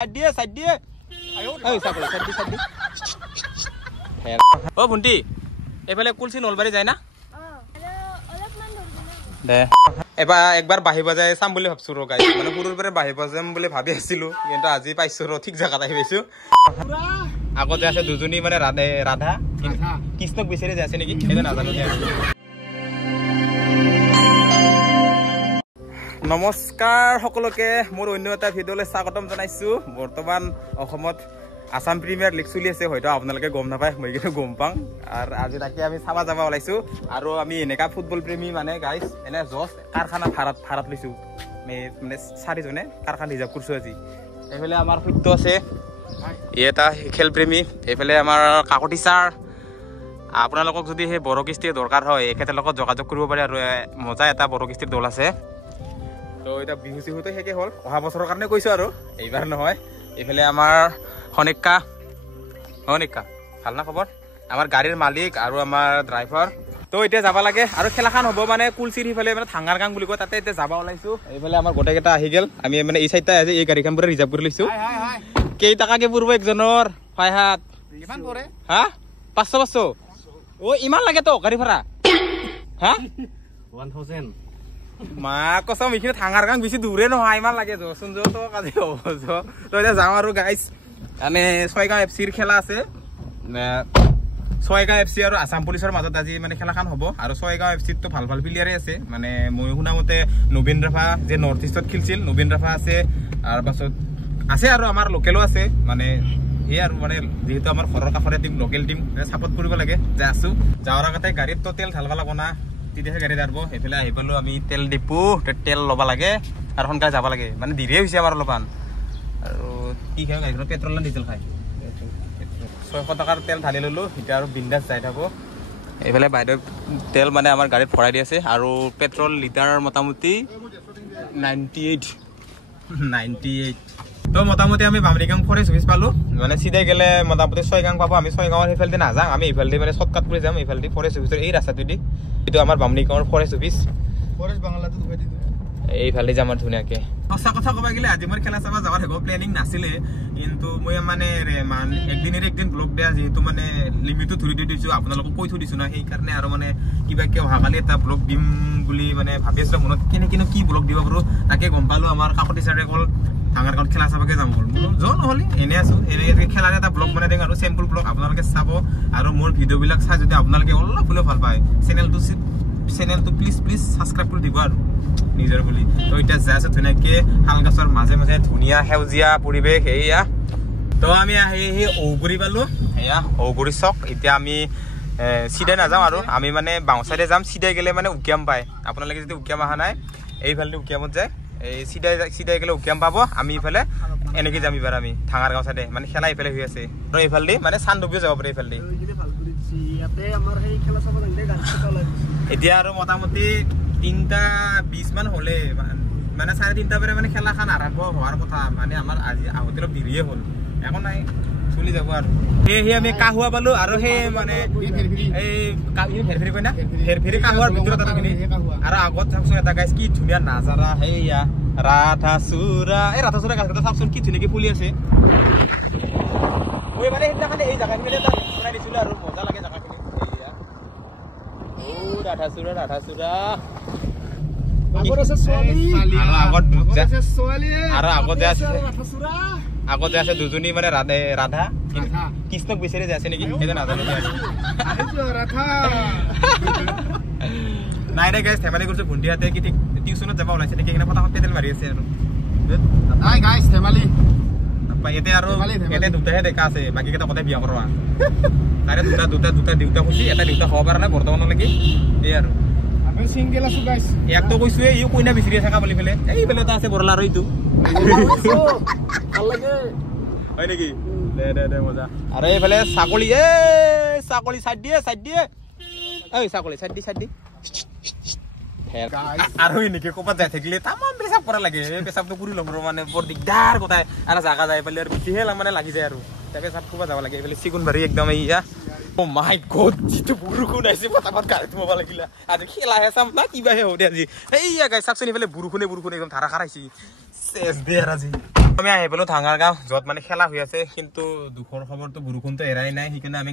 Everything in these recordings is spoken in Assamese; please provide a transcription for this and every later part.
সাইড দিয়ে ও ভন্টি এইফালে কুলচি নলবাৰী যায় না দে এবাৰ একবাৰ বাহিব যায় চাম বুলি ভাবছো ৰ গাইছ মানে সৰুৰ পৰা বাহিব যাম বুলি ভাবি আছিলো কিন্তু আজি পাইছো ৰ ঠিক জায়গাত আহি পাইছো আগতে আছে দুজনী মানে ৰাধা কৃষ্ণক বিচাৰি যায় আছে নেকি এটা নাজানো নমস্কাৰ সকলোকে মোৰ অন্য এটা ভিডিঅ'লৈ স্বাগতম জনাইছো বৰ্তমান অসমত আসাম প্ৰিমিয়াৰ লিগ চলি আছে হয়তো আপোনালোকে গম নাপায় মই কিন্তু গম পাম আৰু আজি তাকে আমি চাবা যাব ওলাইছো আৰু আমি এনেকা ফুটবল প্ৰেমী মানে গাইছ এনে জজ কাৰখানা ভাড়াত লৈছো মানে চাৰিজনে কাৰখানা হিচাপ কৰিছো আজি এইফালে আমাৰ সত্য আছে এটা খেল প্ৰেমী এইফালে আমাৰ কাকতি ছাৰ আপোনালোকক যদি সেই বড়ো কিস্তিৰ দৰকাৰ হয় এখেতৰ লগত যোগাযোগ কৰিব পাৰে আৰু মজা এটা বড়ো কিস্তিৰ দল আছে তো এটা বিহু চিহুটো শেষে হ'ল অহা বছৰৰ কাৰণে কৈছো আৰু এইবাৰ নহয় এইফালে আমাৰ খনিকা ভাল না খবৰ আমাৰ গাড়ীৰ মালিক আৰু আমাৰ ড্ৰাইভাৰ তো এতিয়া যাব লাগে আৰু খেলাখন হ'ব মানে কুলচিৰ সিফালে মানে ঠাঙাৰ গাং বুলি কয় তাতে এতিয়া যাব ওলাইছো এইফালে আমাৰ গোটেইকেইটা আহি গ'ল আমি মানে এই চাইডটা আজি এই গাড়ীখন পুৰা ৰিজাৰ্ভ কৰি লৈছো কেইটাকাকে পূৰ্ব একজনৰ পাই হাত কিমান পৰে হা 500 ও ইমান লাগে তো গাড়ী ভাড়া হা 1000 মা কসম এইখিনি ঠাঙাৰ গাং বেছি দূৰে নহয় ইমান লাগে যচোন তো কাজি হ'ব তো এতিয়া যাওঁ আৰু গাইছ মানে ছয়গাঁও এফচিৰ খেলা আছে ছয়গাঁও এফচি আৰু আসাম পুলিচৰ মাজত আজি মানে খেলাখন হ'ব আৰু ছয়গাঁও এফচিত তো ভাল প্লেয়াৰে আছে মানে মই শুনা মতে নবীন ৰাভা যে নৰ্থ ইষ্টত খেলিছিল নবীন ৰাভা আছে তাৰ পাছত আছে আৰু আমাৰ লোকেলো আছে মানে এই আৰু মানে যেহেতু আমাৰ ঘৰৰ কাষৰে টিম লোকেল টিম সাপোৰ্ট কৰিব লাগে যে আছো যাওয়াৰ আগতে গাড়ীত তো তেল ঢালবা লাগব না তেতিয়াহে গাড়ী দাঁড়ব এইফালে আহি পালো আমি তেল ডিপু তেল ল'ব লাগে আৰু সোনকালে যাব লাগে মানে দেৰি হৈছে আমাৰ অলপমান আৰু কি খাই গাড়ীখনত পেট্ৰল না ডিজেল খায় 600 টকাৰ তেল ঢালি ললো এতিয়া আৰু বিন্দাছ যাই থাকো এইফালে বাইদেউ তেল মানে আমাৰ গাড়ীত ভৰাই দি আছে আৰু পেট্ৰল লিটাৰ মোটামুটি 98 তো মোটামুটি আমি বামৰিগাং ফৰেষ্ট অফিচ পালো মানে চিধাই গেলে মোটামুটি ছয়গাং পাবো আমি ছয়গাঁৱৰ সেইফালে নাযাওঁ আমি এইফালে মানে শৰ্টকাট কৰি যাম এইফালে ফৰেষ্ট অফিচৰ এই ৰাস্তাটোদি এইটো আমাৰ বামৰিগাঁৱৰ ফৰেষ্ট অফিচ ফৰেষ্ট বাংলাটো ধুৱাই দিছো এইফালে যাম আৰু ধুনীয়াকে সঁচা কথা ক'বা গেলে আজি মোৰ খেলা চাবা যাৱাৰ হেগো প্লেনিং নাছিলে কিন্তু মই মানে একদিন ব্লগ দিয়া যেহেতু মানে লিমিটটো ধৰি দি দিছো আপোনালোকক কৈ থৈ দিছো না সেইকাৰণে আৰু মানে কিবা কিয় অহাকালি এটা ব্লগ দিম বুলি মানে ভাবি আছিলো মনত কেনে কি ব্লগ দিব পাৰো তাকে গম পালো আমাৰ কাকতি ছাৰে কল ডাঙৰ গাঁৱত খেলা চাবকে যাম বল জ নহ'লে এনে আছো এনে খেলাৰ এটা ব্লগ বনাই দিম আৰু চেম্পল ব্লগ আপোনালোকে চাব আৰু মোৰ ভিডিঅ'বিলাক চাই যদি আপোনালোকে অলপ হ'লেও ভাল পায় চেনেলটো প্লিজ ছাবস্ক্ৰাইব কৰি দিব আৰু নিজৰ বুলি তো এতিয়া যাই আছো ধুনীয়াকে শাল গছৰ মাজে মাজে ধুনীয়া সেউজীয়া পৰিৱেশ এয়া তো আমি আহি ঔগুৰি পালো এয়া ঔগুৰি চক এতিয়া আমি চিধাই নাযাওঁ আৰু আমি মানে বাওঁ চাইডে যাম চিধাই গেলে মানে উকিয়াম পায় আপোনালোকে যদি উকিয়াম অহা নাই এইফালে উকিয়ামত যায় এই চিধাই গেলে উকিয়াম পাব আমি ইফালে এনেকে যাম এবাৰ আমি ঠাঙাৰ গাঁও চাইডে মানে খেলা ইফালে হৈ আছে আৰু এইফালে মানে চানডুবিও যাব পাৰে এইফালে এতিয়া আৰু মোটামুটি 3:20 মান হলে মানে 3:30 পৰা মানে খেলাখন আৰম্ভ হোৱাৰ কথা মানে আমাৰ আজি আহোতে অলপ দেৰিয়ে হ'ল একো নাই চলি যাব আৰু সেই আমি কাহুৱা পালো আৰু সেই মানে এই ফেৰফেৰি কয় না ফেৰফেৰি কাহুৱাৰ ভিতৰত আৰু আগত চাওকচোন এটা গাইছ কি ধুনীয়া নাজাৰা সেয়া ৰাধাচূড়া এই ৰাধাচূড়া গাছকেইটা চাওকচোন কি ধুনীয়াকে ফুলি আছে মই মানে সেইদিনাখন এই জেগাখিনি এটা বনাই দিছিলো আৰু মজা লাগে জেগাখিনি এয়া ও ৰাধাচূড়া আগত আছে ছোৱালী আৰু আগতে আছে দুজনী মানে ৰাধা কৃষ্ণক বিচাৰি যায় আছে নেকি সেইটো নাজানো নাই গাইছ ধেমালি কৰিছো ভণ্টিহঁতে কি ঠিক টিউচনত যাব ওলাইছে নেকি কিনে ফটাফট পেডেল মাৰি আছে আৰু ধেমালি এতিয়া আৰু এতিয়া দুটাহে ডেকা আছে বাকী কেইটা কদাই বিয়া কৰোৱা তাৰে দুটা দেউতা খুচি এটা দেউতা হ'ব পৰা নাই বৰ্তমানলৈকে এই আৰু সিঙ্গেল আছো গাইস একটো কইছো এই কইনা বিচৰি থাকা বলি ফেলে এই বেলে এটা আছে বৰলা আৰু ইটো ভাল লাগে হয় নেকি দে মজা আৰু এইফালে ছাগলী সাইড দিয়ে এই ছাগলী সাইড দি আৰু এনেকে ক'বাত যাই থাকিলে তামাম পেচাব কৰা লাগে এই পেচাবটো কৰি ল'ম মানে বৰ দিগদাৰ কথাই আৰু জাগা যাই পালে আৰু বেছিহে মানে লাগি যায় আৰু তাকে চাপ ক'বাত যাব লাগে এইফালে চিকুন ভাৰী একদম এইয়া ও মাই গড যিটো বৰষুণ আহিছে পটাপট গাড়ীত সোমাব লাগিলা আজি খেলাহে চাম না কিবাহে হ'ব দে আজি এইয়া গাই চাকচোন ইফালে বৰষুণে একদম ধাৰাসাৰ আহিছে চেছ দে আৰু আজি আমি আহি পেলো ধাঙাৰ গাঁও য'ত মানে খেলা হৈ আছে কিন্তু দুখৰ খবৰটো বৰষুণটো এৰাই নাই সেইকাৰণে আমি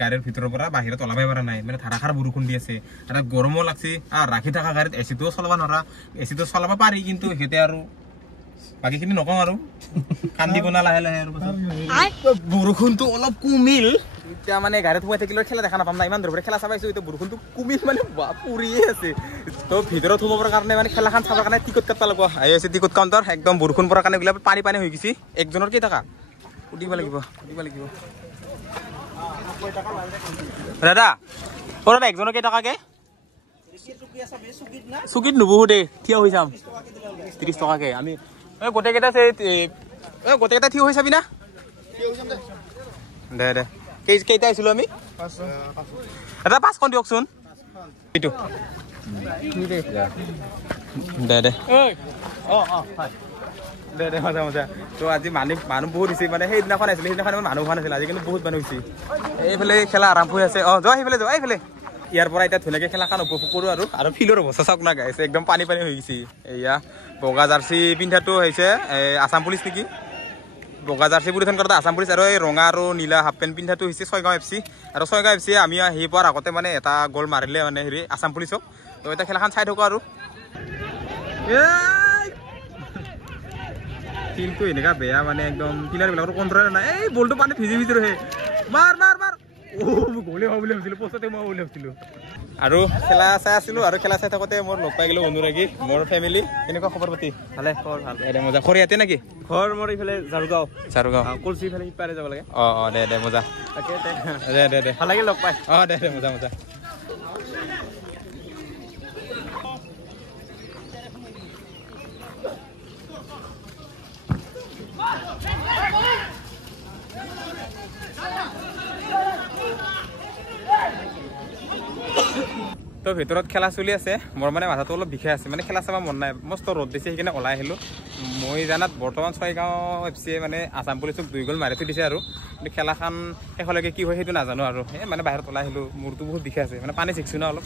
গাড়ীৰ ভিতৰৰ পৰা বাহিৰত ওলাবই পৰা নাই মানে ধাৰাসাৰ বৰষুণ দি আছে আৰু গৰমো লাগছে আৰু ৰাখি থকা গাড়ীত এচিটোও চলাব নোৱাৰা এচিটো চলাব পাৰি কিন্তু সিহঁতে আৰু বাকীখিনি নকওঁ আৰু কান্দিব না লাহে লাহে আৰু বৰষুণটো অলপ কমিল এতিয়া মানে গাড়ীত সোমাই থাকিলেও খেলা দেখা নাপাম না ইমান দূৰৰ খেলা চাবাইছো এতিয়া বৰষুণটো কমিল মানে পৰিয়ে আছে তো ভিতৰত সোমাবৰ কাৰণে মানে খেলাখন চাবৰ কাৰণে টিকট কাটব লাগিব আহি আছে টিকট কাউণ্টাৰ একদম বৰষুণ পৰাৰ কাৰণে এইবিলাক পানী হৈ গৈছে একজনৰ কেই টকা সুধিব লাগিব দাদা দাদা একজনৰ কেই টকাকে চুকিত নুবহো দেই থিয় হৈ যাম 30 টকাকে আমি গোটেইকেইটা থিয় হৈ চাবি না দে দে কেইটা আহিছিলো আমি এটা 5খন দিয়কচোন এইটো দে দে দে মজা তো আজি মানুহ বহুত হৈছে মানে সেইদিনাখন আছিলে সেইদিনাখন মানুহ হোৱা নাছিলে আজি কিন্তু বহুত মানুহ হৈছে এইফালে খেলা আৰম্ভ হৈ আছে যোৱা সেইফালে যোৱা এইফালে ইয়াৰ পৰা এতিয়া ধুনীয়াকৈ খেলাখন উপভোগ কৰোঁ আৰু ফিল্ডৰ অৱস্থা চাওক না গাইছে একদম পানী হৈ গৈছে এয়া বগা জাৰ্চি পিন্ধাটো হৈছে আছাম পুলিচ নেকি বগা জাৰ্চি পৰিধান কৰাটো আছাম পুলিচ আৰু এই ৰঙা আৰু নীলা হাফ পেণ্ট পিন্ধাটো হৈছে ছয়গাঁও FC আৰু ছয়গাঁও FC আমি আহি পোৱাৰ আগতে মানে এটা গ'ল মাৰিলে মানে হেৰি আছাম পুলিচক তো এতিয়া খেলাখন চাই থাকোঁ আৰু ফিল্ডটো এনেকুৱা বেয়া মানে একদম প্লেয়াৰবিলাকৰ কণ্ট্ৰল নাই এই বলটো পানীত ভিজি ৰহে মাৰ গ'লে হ'ব বুলি ভাবিছিলোঁ পষ্টতে মই বুলি ভাবিছিলোঁ আৰু খেলা চাই আছিলোঁ আৰু খেলা চাই থাকোঁতে মোৰ লগ পাই গ'লোঁ অনুৰাগী মোৰ ফেমিলি কেনেকুৱা খবৰ পাতি ভালে খবৰ ভাল দে মজা খৰি ইয়াতে নেকি ঘৰ মোৰ এইফালে ঝাৰুগাঁও কলচি ইফালে সিপাৰে যাব লাগে দে মজা তাকে দে ভাল লাগিল লগ পাই দে মজা তো ভিতৰত খেলা চলি আছে মোৰ মানে মাথাটো অলপ বিষাই আছে মানে খেলা চাব মন নাই মস্ত ৰ'দ দিছে সেইকাৰণে ওলাই আহিলোঁ মই জানাত বৰ্তমান ছয়গাঁও FC মানে আছাম পুলিচক 2 গ'ল মাৰি থৈ দিছে আৰু কিন্তু খেলাখন শেষলৈকে কি হয় সেইটো নাজানো আৰু মানে বাহিৰত ওলাই আহিলোঁ মূৰটো বহুত বিষাই আছে মানে পানী চিকছোঁ না অলপ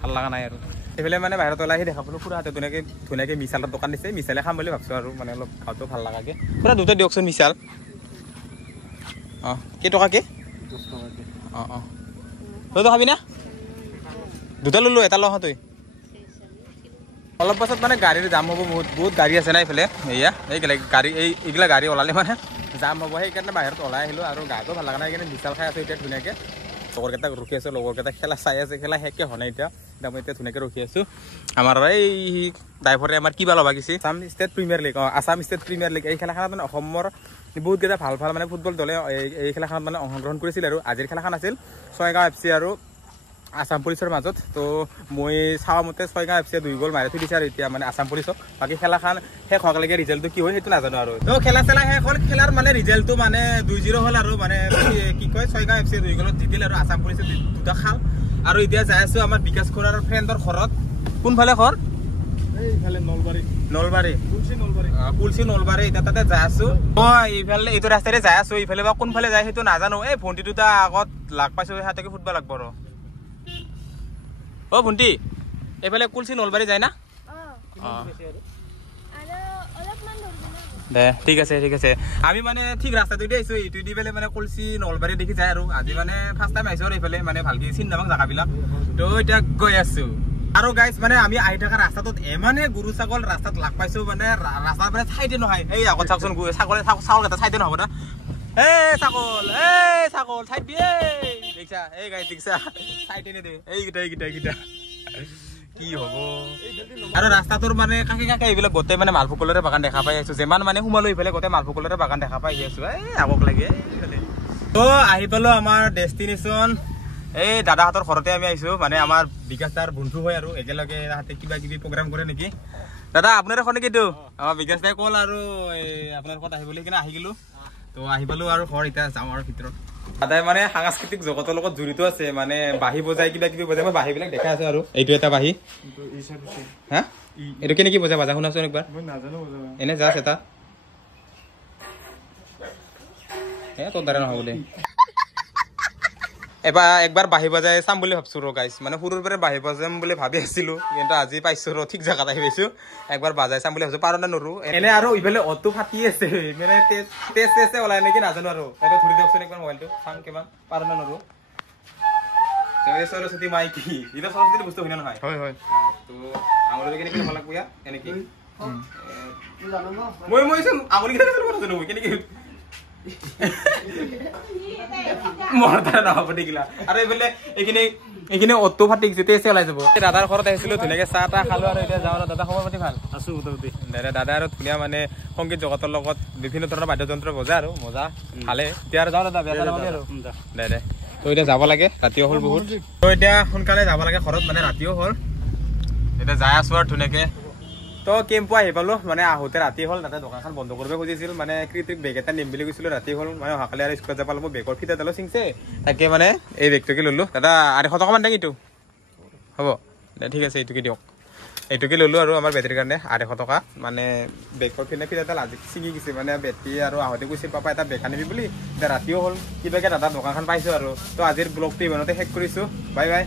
ভাল লগা নাই আৰু সেইফালে মানে বাহিৰত ওলাই আহি দেখা পালোঁ খুৰাহঁতে ধুনীয়াকৈ মিছালৰ দোকান দিছে মিছালে খাম বুলি ভাবিছোঁ আৰু মানে অলপ খাওঁতেও ভাল লগাকৈ খুৰা দুটা দিয়কচোন মিছাল কেইটকাকে 10 টকাকে তইতো খাবি না দুটা ললো এটা লহ তই অলপ পাছত মানে গাড়ীৰ জাম হ'ব বহুত গাড়ী আছে না এইফালে এয়া এইগিলা গাড়ী ওলালে মানে জাম হ'ব সেইকাৰণে বাহিৰত ওলাই আহিলোঁ আৰু গাটো ভাল লগা নাই সেইকাৰণে মিছাল খাই আছোঁ এতিয়া ধুনীয়াকৈ লগৰকেইটাক ৰখি আছোঁ লগৰকেইটা খেলা চাই আছে খেলা শেষে হোৱা নাই এতিয়া মই এতিয়া ধুনীয়াকৈ ৰখি আছোঁ আমাৰ এই ড্ৰাইভাৰে আমাৰ কিবা ল'বা গৈছে আছাম ষ্টেট প্ৰিমিয়াৰ লীগ এই খেলাখনত মানে অসমৰ বহুতকেইটা ভাল মানে ফুটবল দলে এই খেলাখনত মানে অংশগ্ৰহণ কৰিছিল আৰু আজিৰ খেলাখন আছিল ছয়গাঁও FC আৰু আছাম পুলিচৰ মাজত তো মই চাওঁ মতে ছয়গাঁও FC 2 গ'ল মাৰি থৈ দিছে আৰু এতিয়া মানে আছাম পুলিচক বাকী খেলাখন শেষ হোৱালৈকে ৰিজাল্টটো কি হয় সেইটো নাজানো আৰু তো খেলা শেষ হ'ল খেলাৰ মানে ৰিজাল্টটো মানে 2-0 হ'ল আৰু মানে কি কয় ছয়গাঁও FC 2 গ'লত জিতিল আৰু আছাম পুলিচে 2টা খাল আৰু এতিয়া যাই আছোঁ আমাৰ বিকাশ খুৰাৰ ফ্ৰেণ্ডৰ ঘৰত কোনফালে ঘৰ এইফালে নলবাৰী কুলচি নলবাৰী এতিয়া তাতে যাই আছোঁ মই এইফালে এইটো ৰাস্তাৰে যাই আছোঁ এইফালে বা কোনফালে যায় সেইটো নাজানো এই ভণ্টি দুটা আগত লাগ পাইছোঁ হাতকে ফুটব লাগব আৰু ভণ্টি এইফালে কুলচি নলবাৰী যায় না দে ঠিক আছে আমি মানে ঠিক ৰাস্তাটো দি আহিছোঁ এইটো দি পেলাই মানে কুলচি নলবাৰী দেখি যায় আৰু আজি মানে ফাৰ্ষ্ট টাইম আহিছোঁ আৰু এইফালে মানে ভালকৈ চিনি নাপাওঁ জেগাবিলাক তো এতিয়া গৈ আছোঁ আৰু গাইজ মানে আমি আহি থকা ৰাস্তাটোত ইমানে গৰু ছাগল ৰাস্তাত লাগ পাইছোঁ মানে ৰাস্তাৰ মানে চাইডে নহয় এই আগত চাওকচোন চাউল এটা চাইডে নহ'ব না ছাগল চাইড দিয়ে দেখিছা এই গাইজ দেখিছা চাইডে দে এইকেইটা কি হ'ব আৰু ৰাস্তাটোৰ মানে কাষে এইবিলাক গোটেই মানে মালভোগ বাগান দেখা পাই আছোঁ যিমান মানে সোমালো এইফালে গোটেই মালভোগ বাগান দেখা পাই আছোঁ এই আগক লাগে তো আহি পালোঁ আমাৰ ডেষ্টিনেশ্যন এই দাদাহঁতৰ ঘৰতে আমি আহিছোঁ মানে আমাৰ বিকাশ দাৰ বন্ধু হয় আৰু একেলগে তাহাঁতে কিবা কিবি প্ৰগ্ৰাম কৰে নেকি দাদা আপোনাৰ এখন নেকিতো আমাৰ বিকাশ দাই ক'ল আৰু আপোনাৰ ঘৰত আহিবলৈ কিনে আহি গ'লোঁ তো আহি পালোঁ আৰু ঘৰ এতিয়া যাওঁ আৰু ভিতৰত দাদাই মানে সাংস্কৃতিক জগতৰ লগত জড়িত আছে মানে বাঁহী বজাই কিবা কিবি বজাই মই বাঁহীবিলাক দেখাই আছোঁ আৰু এইটো এটা বাঁহী হা এইটো কেনেকৈ বজাই বাজা শুনাচোন একবাৰ এনে জাষ্ট এটা তোৰ দ্বাৰা নহ'ব দে একবাৰ বাঢ়ি বজাই চাম বুলি ভাবছো ৰ গাইছ মানে সৰুৰ পৰা বাঢ়ি বজাম বুলি ভাবি আছিলো কিন্তু আজি পাইছো ৰ ঠিক জেগাত আহি পাইছো একবাৰ বাজাই চাম বুলি ভাবছো পাৰো না নৰো এনে আৰু ইফালে অটো ফাটি আছে মানে তেজ ওলাই নেকি নাজানো আৰু এটা ধৰি দিয়কচোন একবাৰ মোবাইলটো চাম কিমান পাৰো না নৰো জয় সৰস্বতী মাইকি এটা সৰস্বতী বস্তু হয় না নহয় হয় হয় তো আঙুলি কেনেকৈ ভাল লাগব ইয়া এনেকি মই আঙুলি কেনেকৈ কৰিব নাজানো মই কেনেকৈ মৰতা না হ'ব দেখিলা আৰু এইফালে এইখিনি অটো ফাটি যেতে ওলাই যাব দাদাৰ ঘৰত আহিছিলো ধুনীয়াকে চাহ তাহ খালো আৰু এতিয়া যাওঁ দাদা খবৰ পাতি ভাল আছো মোটামুটি দাদা আৰু ধুনীয়া মানে সংগীত জগতৰ লগত বিভিন্ন ধৰণৰ বাদ্যযন্ত্ৰ বজায় আৰু মজা ভালে এতিয়া আৰু যাওঁ দাদা বেয়া নাপাবি আৰু দে তো এতিয়া যাব লাগে ৰাতিও হ'ল বহুত তো এতিয়া সোনকালে যাব লাগে ঘৰত মানে ৰাতিও হ'ল এতিয়া যাই আছো আৰু ধুনীয়াকে তো কেম্পো আহি পালো মানে আহোঁতে ৰাতি হ'ল তাতে দোকানখন বন্ধ কৰিব খুজিছিল মানে কৃত্ৰিক বেগ এটা নিম বুলি কৈছিলো ৰাতি হ'ল মানে অহাকালি আৰু স্কুলত যাব লাগিব বেগৰ ফিটাডালো চিংছে তাকে মানে এই বেগটোকে ল'লো দাদা 250 টকামান দাম এইটো হ'ব দে ঠিক আছে এইটোকে দিয়ক এইটোকে ল'লো আৰু আমাৰ বেটাৰীৰ কাৰণে 250 টকা মানে বেগৰ ফিটাডাল আজি ছিঙি গৈছে মানে বেটাৰী আৰু আহোঁতে কৈছিল পাপা এটা বেগ আনিবি বুলি এতিয়া ৰাতিও হ'ল কিবাকে দাদা দোকানখন পাইছোঁ আৰু তো আজিৰ ব্লগটো ইমানতে শেষ কৰিছোঁ বাই বাই